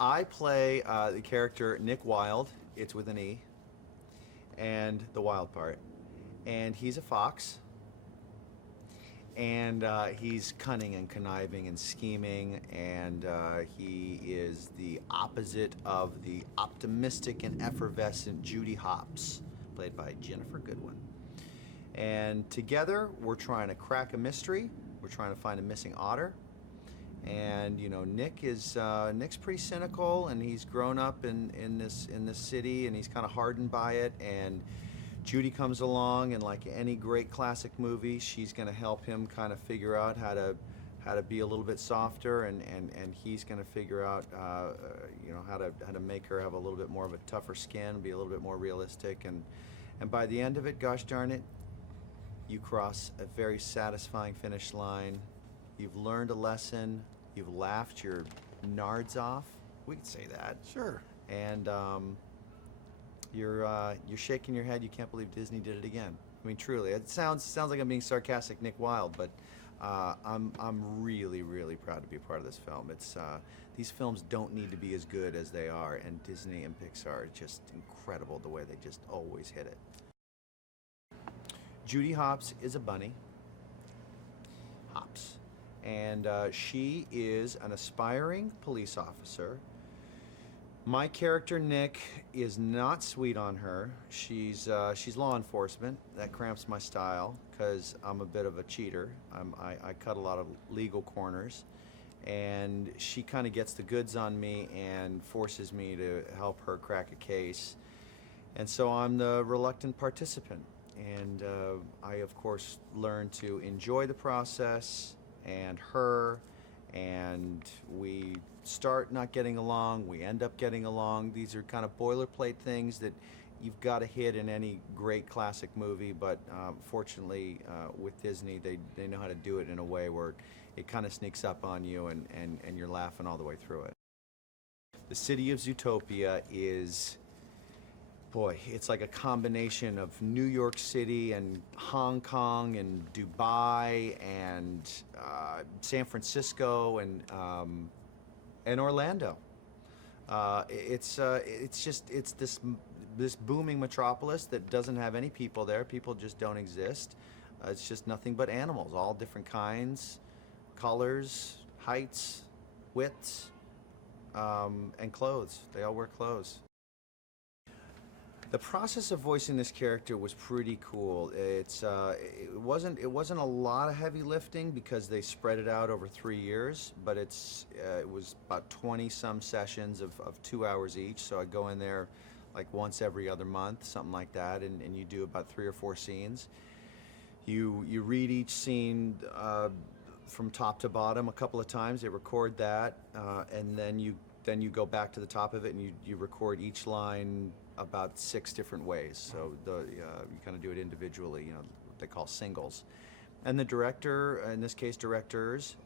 I play the character Nick Wilde. It's with an E, and the wild part. And he's a fox, and he's cunning and conniving and scheming, and he is the opposite of the optimistic and effervescent Judy Hopps, played by Ginnifer Goodwin. And together, we're trying to crack a mystery. We're trying to find a missing otter. And you know, Nick's pretty cynical, and he's grown up in this city, and he's kind of hardened by it. And Judy comes along, and like any great classic movie, she's going to help him kind of figure out how to be a little bit softer, and he's going to figure out you know, how to make her have a little bit more of a tougher skin, be a little bit more realistic, and by the end of it, gosh darn it, you cross a very satisfying finish line. You've learned a lesson. You've laughed your nards off. We could say that. Sure. And you're shaking your head. You can't believe Disney did it again. I mean, truly, it sounds like I'm being sarcastic, Nick Wilde, but I'm really, really proud to be a part of this film. It's these films don't need to be as good as they are, and Disney and Pixar are just incredible the way they just always hit it. Judy Hopps is a bunny. Hopps. And she is an aspiring police officer. My character Nick is not sweet on her. She's law enforcement. That cramps my style because I'm a bit of a cheater. I cut a lot of legal corners, and she kind of gets the goods on me and forces me to help her crack a case. And so I'm the reluctant participant. And I, of course, learn to enjoy the process and her, and we start not getting along, we end up getting along. These are kind of boilerplate things that you've got to hit in any great classic movie, but fortunately with Disney, they know how to do it in a way where it kind of sneaks up on you, and you're laughing all the way through it. The city of Zootopia is, boy, it's like a combination of New York City and Hong Kong and Dubai and San Francisco and Orlando. It's this booming metropolis that doesn't have any people there. People just don't exist. It's just nothing but animals, all different kinds, colors, heights, widths, and clothes. They all wear clothes. The process of voicing this character was pretty cool. It wasn't a lot of heavy lifting because they spread it out over 3 years, but it was about 20-some sessions of 2 hours each. So I go in there like once every other month, something like that, and you do about 3 or 4 scenes. You read each scene from top to bottom a couple of times. They record that, and then you go back to the top of it and you record each line about 6 different ways. So you kind of do it individually, you know, what they call singles. And the director, in this case directors,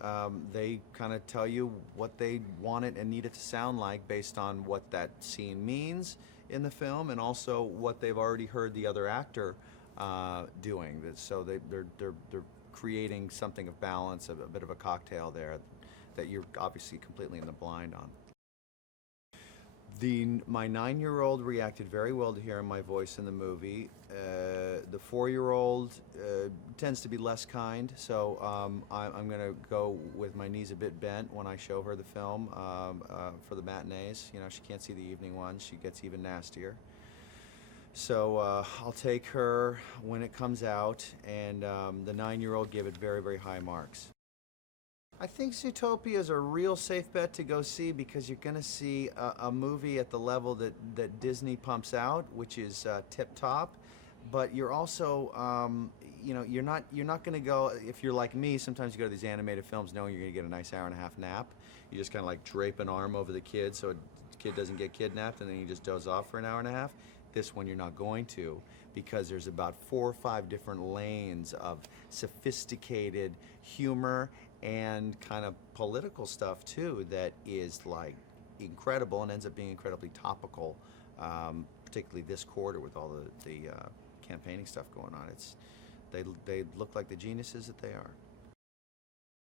they kind of tell you what they want it and need it to sound like based on what that scene means in the film, and also what they've already heard the other actor doing. So they're creating something of balance, a bit of a cocktail there that you're obviously completely in the blind on. My 9-year-old reacted very well to hearing my voice in the movie. The 4-year-old tends to be less kind, so I'm going to go with my knees a bit bent when I show her the film for the matinees. You know, she can't see the evening ones. She gets even nastier. So I'll take her when it comes out, and the 9-year-old gave it very, very high marks. I think Zootopia is a real safe bet to go see because you're going to see a movie at the level that Disney pumps out, which is tip-top. But you're also, you know, you're not going to go, if you're like me, sometimes you go to these animated films knowing you're going to get a nice hour-and-a-half nap. You just kind of like drape an arm over the kid so the kid doesn't get kidnapped, and then you just doze off for an hour-and-a-half. This one you're not going to, because there's about 4 or 5 different lanes of sophisticated humor and kind of political stuff too that is like incredible and ends up being incredibly topical, particularly this quarter with all the campaigning stuff going on. They look like the geniuses that they are.